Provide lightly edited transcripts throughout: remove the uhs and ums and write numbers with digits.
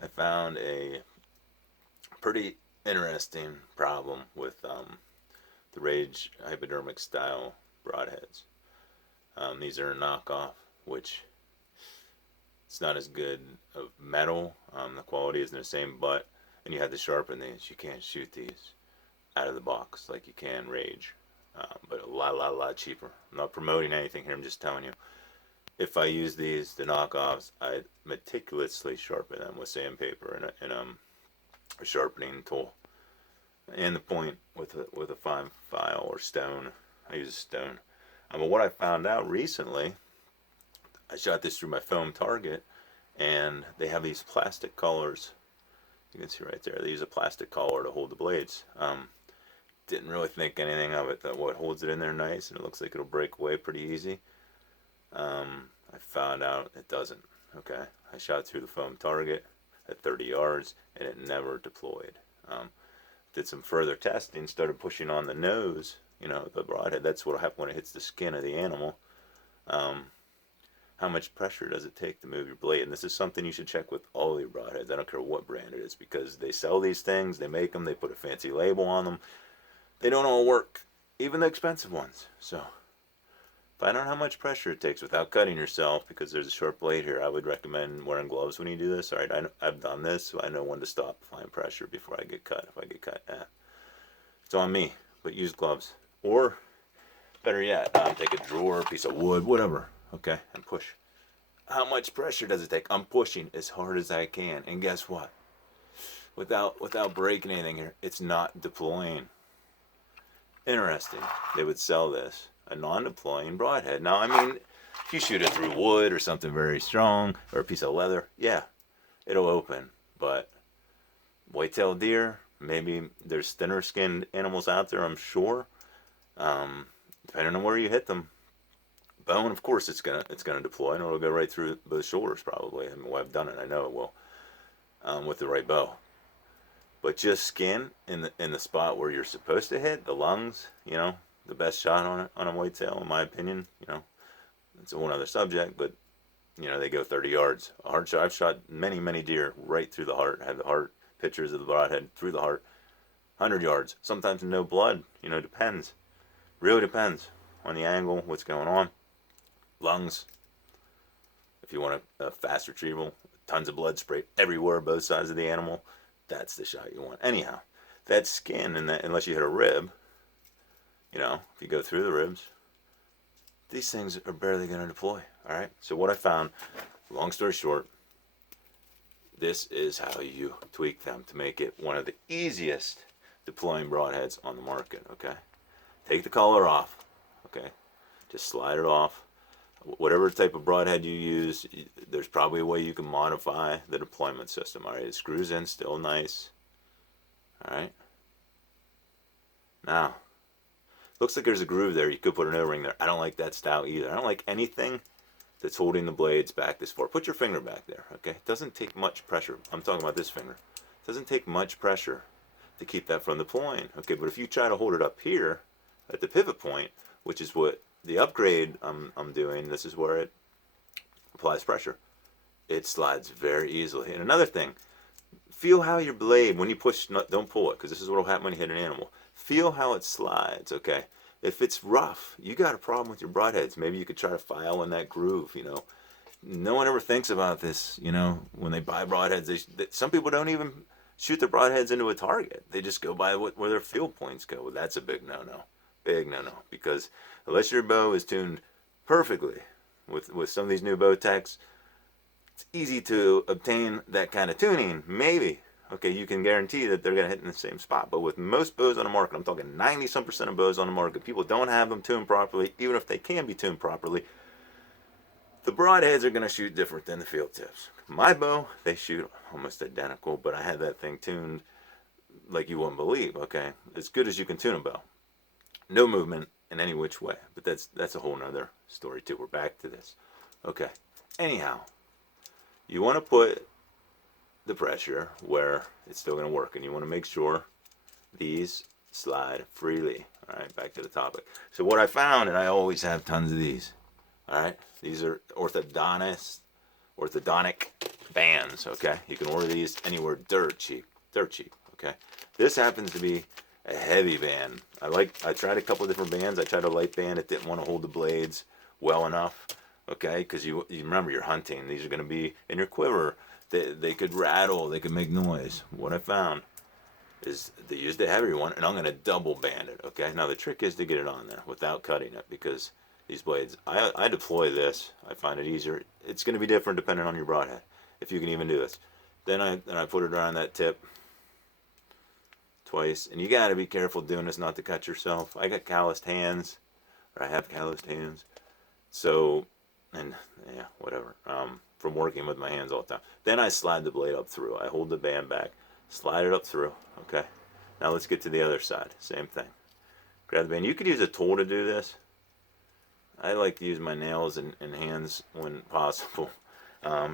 I found a pretty interesting problem with the Rage hypodermic style broadheads. These are a knockoff, which it's not as good of metal. The quality isn't the same, but and you have to sharpen these. You can't shoot these out of the box like you can Rage, but a lot cheaper. I'm not promoting anything here. I'm just telling you. If I use these, the knockoffs, I meticulously sharpen them with sandpaper and a sharpening tool, and the point with a fine file or stone. I use a stone. But what I found out recently, I shot this through my foam target, and they have these plastic collars. You can see right there. They use a plastic collar to hold the blades. Didn't really think anything of it. That what holds it in there nice, and it looks like it'll break away pretty easy. I found out it doesn't. Okay, I shot through the foam target at 30 yards, and it never deployed. Did some further testing, started pushing on the nose, the broadhead. That's what will happen when it hits the skin of the animal. Um, how much pressure does it take to move your blade? And this is something you should check with all your broadheads. I don't care what brand it is, because they sell these things, they make them, they put a fancy label on them. They don't all work, even the expensive ones. So find out how much pressure it takes without cutting yourself, because there's a short blade here. I would recommend wearing gloves when you do this. All right, I've done this, so I know when to stop applying pressure before I get cut. If I get cut, it's on me. But use gloves, or better yet, take a drawer, a piece of wood, whatever. Okay, and push. How much pressure does it take? I'm pushing as hard as I can, and guess what? Without breaking anything here, it's not deploying. Interesting. They would sell this, a non-deploying broadhead. Now, I mean, if you shoot it through wood or something very strong, or a piece of leather, yeah, it'll open. But white-tailed deer, maybe there's thinner-skinned animals out there, I'm sure. Depending on where you hit them. Bone, of course, it's gonna deploy, and it'll go right through both shoulders probably. I mean, well, I've done it. I know it will, with the right bow. But just skin in the spot where you're supposed to hit the lungs, the best shot on a whitetail, in my opinion. It's a whole other subject, but they go 30 yards. A hard shot. I've shot many deer right through the heart. Had the heart pictures of the broadhead through the heart. 100 yards. Sometimes no blood. Depends. Really depends on the angle, what's going on. Lungs. If you want a fast retrieval, tons of blood sprayed everywhere, both sides of the animal. That's the shot you want. Anyhow, that skin, and that, unless you hit a rib, if you go through the ribs, these things are barely going to deploy. All right. So what I found, long story short, this is how you tweak them to make it one of the easiest deploying broadheads on the market. Okay. Take the collar off. Okay. Just slide it off. Whatever type of broadhead you use, there's probably a way you can modify the deployment system. All right, it screws in still nice. All right. Now, looks like there's a groove there. You could put an O-ring there. I don't like that style either. I don't like anything that's holding the blades back this far. Put your finger back there, okay? It doesn't take much pressure. I'm talking about this finger. It doesn't take much pressure to keep that from deploying, okay? But if you try to hold it up here at the pivot point, which is what the upgrade I'm doing, this is where it applies pressure. It slides very easily. And another thing, feel how your blade, when you push, don't pull it, because this is what will happen when you hit an animal. Feel how it slides, okay? If it's rough, you got a problem with your broadheads. Maybe you could try to file in that groove, No one ever thinks about this, when they buy broadheads. Some people don't even shoot their broadheads into a target. They just go by where their field points go. Well, that's a big no-no. Big no-no. Because unless your bow is tuned perfectly with some of these new bow techs, it's easy to obtain that kind of tuning. Maybe. Okay, you can guarantee that they're going to hit in the same spot. But with most bows on the market, I'm talking 90-some% of bows on the market, people don't have them tuned properly. Even if they can be tuned properly, the broadheads are going to shoot different than the field tips. My bow, they shoot almost identical, but I had that thing tuned like you wouldn't believe, okay? As good as you can tune a bow. No movement in any which way. But that's a whole nother story too. We're back to this. Okay. Anyhow, you want to put the pressure where it's still going to work, and you want to make sure these slide freely. All right, back to the topic. So what I found, and I always have tons of these. All right, these are orthodontic bands, okay? You can order these anywhere dirt cheap, okay? This happens to be a heavy band. I tried a couple of different bands. I tried a light band. It didn't want to hold the blades well enough, okay? Because you remember you're hunting. These are going to be in your quiver. They could rattle. They could make noise. What I found is they used a heavier one, and I'm going to double band it, okay? Now the trick is to get it on there without cutting it, because these blades, I deploy this. I find it easier. It's going to be different depending on your broadhead, if you can even do this. Then I put it around that tip twice, and you got to be careful doing this not to cut yourself. I got calloused hands, or I have calloused hands, so, and yeah, whatever, from working with my hands all the time. Then I slide the blade up through. I hold the band back, slide it up through, okay? Now let's get to the other side. Same thing. Grab the band. You could use a tool to do this. I like to use my nails and hands when possible.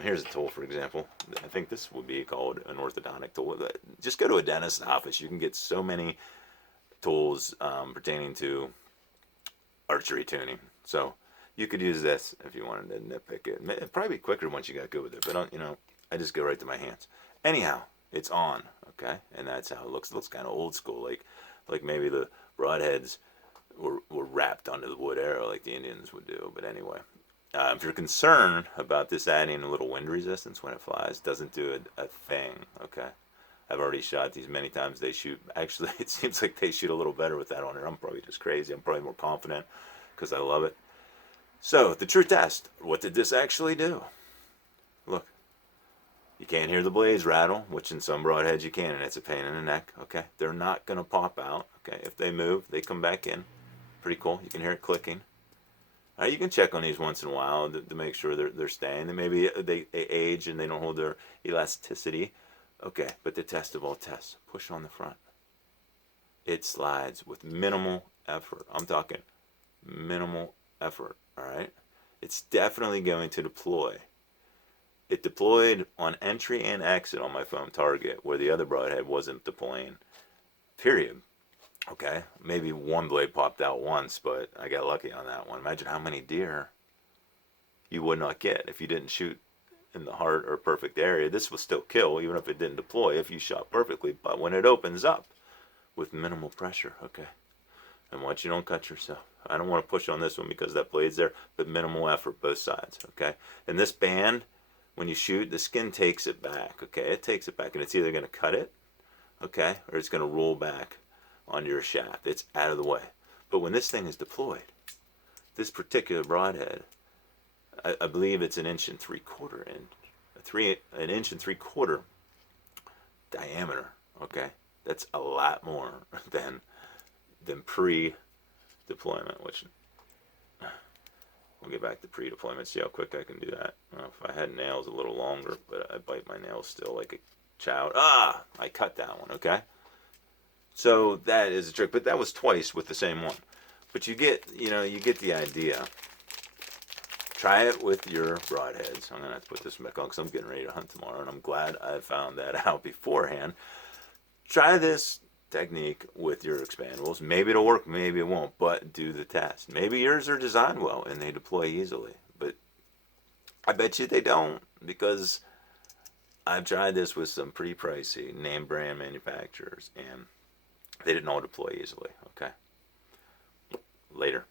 Here's a tool, for example. I think this would be called an orthodontic tool. Just go to a dentist's office. You can get so many tools pertaining to archery tuning. So you could use this if you wanted to nitpick it. It'd probably be quicker once you got good with it. But I just go right to my hands. Anyhow, it's on, okay? And that's how it looks. It looks kind of old school, like maybe the Broadheads were wrapped onto the wood arrow like the Indians would do. But anyway, if you're concerned about this adding a little wind resistance when it flies, doesn't do a thing, okay? I've already shot these many times. They shoot, actually, it seems like they shoot a little better with that on it. I'm probably just crazy. I'm probably more confident because I love it. So, the true test. What did this actually do? Look. You can't hear the blades rattle, which in some broadheads you can, and it's a pain in the neck, okay? They're not going to pop out, okay? If they move, they come back in. Pretty cool. You can hear it clicking. You can check on these once in a while to make sure they're staying. And maybe they age and they don't hold their elasticity. Okay, but the test of all tests, push on the front. It slides with minimal effort. I'm talking minimal effort, all right? It's definitely going to deploy. It deployed on entry and exit on my foam target where the other broadhead wasn't deploying, period. Okay, maybe one blade popped out once, but I got lucky on that one. Imagine how many deer you would not get if you didn't shoot in the heart or perfect area. This will still kill even if it didn't deploy if you shot perfectly, but when it opens up with minimal pressure, okay? And watch you don't cut yourself. I don't want to push on this one because that blade's there, but minimal effort both sides, okay? And this band, when you shoot, the skin takes it back, okay? It takes it back, and it's either going to cut it, okay, or it's going to roll back on your shaft. It's out of the way. But when this thing is deployed, this particular broadhead, I believe it's 1 3/4 inch, an 1 3/4 diameter, okay? That's a lot more than pre-deployment, which we'll get back to pre-deployment, see how quick I can do that. If I had nails a little longer, but I bite my nails still like a child. I cut that one, okay? So that is a trick, but that was twice with the same one. But you get the idea. Try it with your broadheads. I'm going to have to put this back on because I'm getting ready to hunt tomorrow, and I'm glad I found that out beforehand. Try this technique with your expandables. Maybe it'll work, maybe it won't, but do the test. Maybe yours are designed well and they deploy easily, but I bet you they don't, because I've tried this with some pretty pricey name brand manufacturers and they didn't all deploy easily, okay? Later.